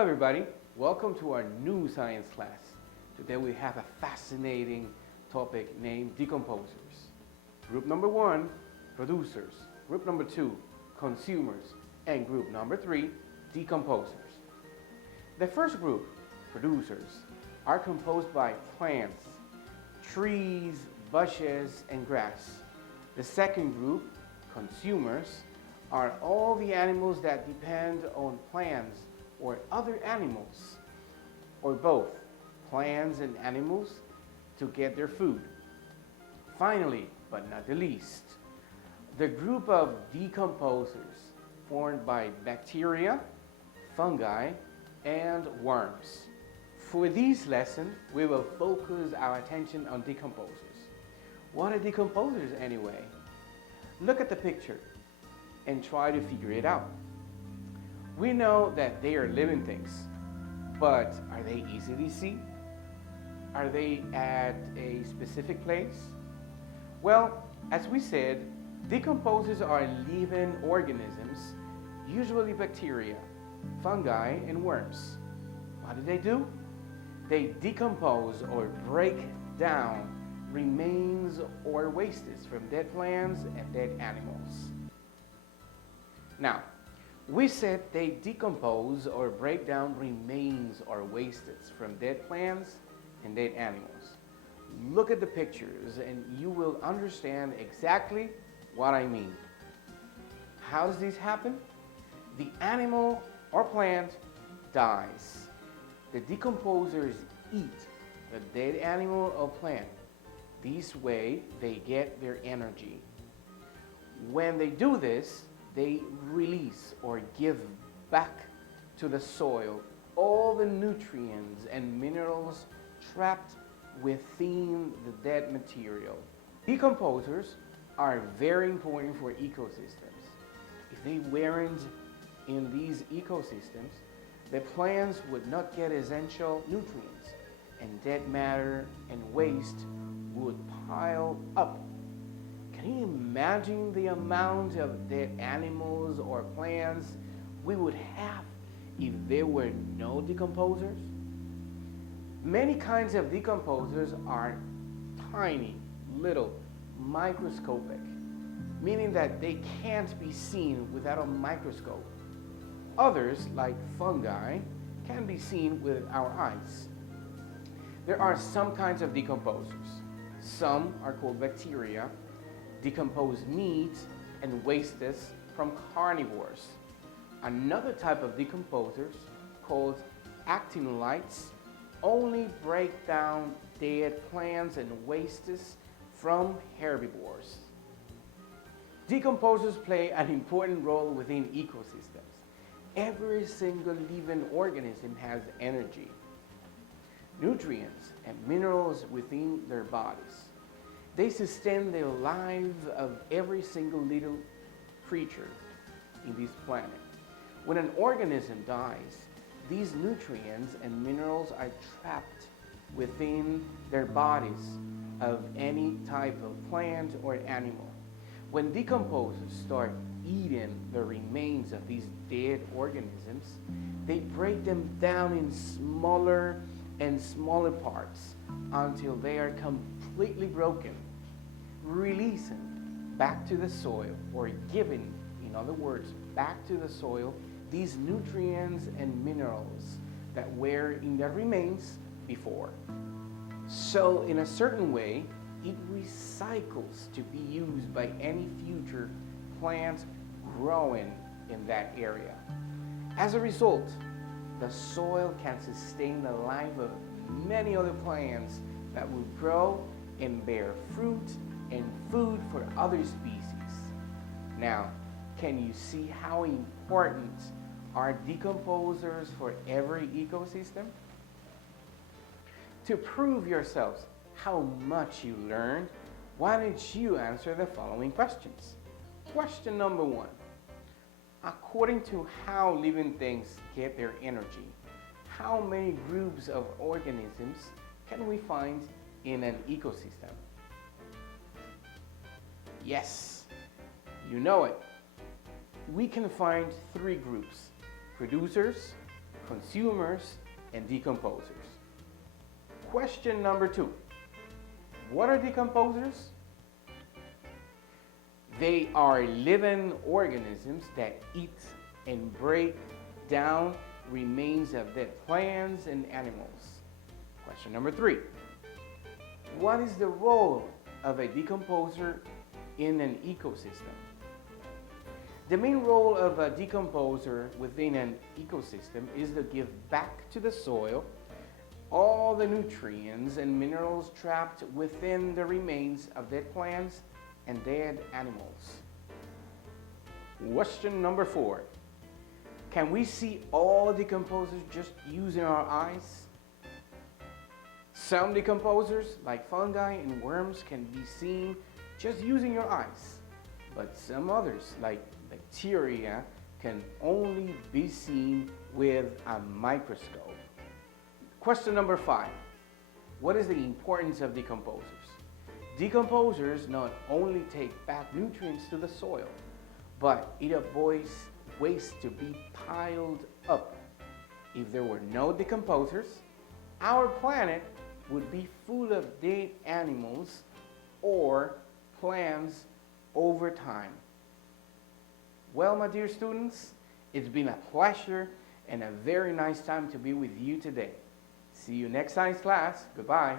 Hello everybody, welcome to our new science class. Today we have a fascinating topic named decomposers. Group number 1, producers. Group number 2, consumers. And group number 3, decomposers. The first group, producers, are composed by plants, trees, bushes, and grass. The second group, consumers, are all the animals that depend on plants or other animals, or both, plants and animals, to get their food. Finally, but not the least, the group of decomposers formed by bacteria, fungi, and worms. For this lesson, we will focus our attention on decomposers. What are decomposers anyway? Look at the picture and try to figure it out. We know that they are living things, but are they easy to see? Are they at a specific place? Well, as we said, decomposers are living organisms, usually bacteria, fungi, and worms. What do? They decompose or break down remains or wastes from dead plants and dead animals. Now, we said they decompose or break down remains or wastes from dead plants and dead animals. Look at the pictures and you will understand exactly what I mean. How does this happen? The animal or plant dies. The decomposers eat the dead animal or plant. This way they get their energy. When they do this, they release or give back to the soil all the nutrients and minerals trapped within the dead material. Decomposers are very important for ecosystems. If they weren't in these ecosystems, the plants would not get essential nutrients, and dead matter and waste would pile up. Can you imagine the amount of dead animals or plants we would have if there were no decomposers? Many kinds of decomposers are tiny, little, microscopic, meaning that they can't be seen without a microscope. Others, like fungi, can be seen with our eyes. There are some kinds of decomposers. Some are called bacteria, decompose meat and wastes from carnivores. Another type of decomposers, called actinulites, only break down dead plants and wastes from herbivores. Decomposers play an important role within ecosystems. Every single living organism has energy, nutrients, and minerals within their bodies. They sustain the lives of every single little creature in this planet. When an organism dies, these nutrients and minerals are trapped within their bodies of any type of plant or animal. When decomposers start eating the remains of these dead organisms, they break them down in smaller and smaller parts until they are completely broken, releasing back to the soil, or giving, in other words, back to the soil these nutrients and minerals that were in the remains before. So in a certain way, it recycles to be used by any future plant growing in that area. As a result, the soil can sustain the life of many other plants that will grow and bear fruit and food for other species. Now, can you see how important are decomposers for every ecosystem? To prove yourselves how much you learned, why don't you answer the following questions? Question number 1. According to how living things get their energy, how many groups of organisms can we find in an ecosystem? Yes, you know it. We can find 3 groups: producers, consumers, and decomposers. Question number 2. What are decomposers? They are living organisms that eat and break down remains of dead plants and animals. Question number 3. What is the role of a decomposer in an ecosystem? The main role of a decomposer within an ecosystem is to give back to the soil all the nutrients and minerals trapped within the remains of dead plants and dead animals. Question number 4. Can we see all decomposers just using our eyes? Some decomposers, like fungi and worms, can be seen just using your eyes, but some others, like bacteria, can only be seen with a microscope. Question number 5. What is the importance of decomposers? Decomposers not only take back nutrients to the soil, but it avoids waste to be piled up. If there were no decomposers, our planet would be full of dead animals or plants over time. Well, my dear students, it's been a pleasure and a very nice time to be with you today. See you next science class. Goodbye.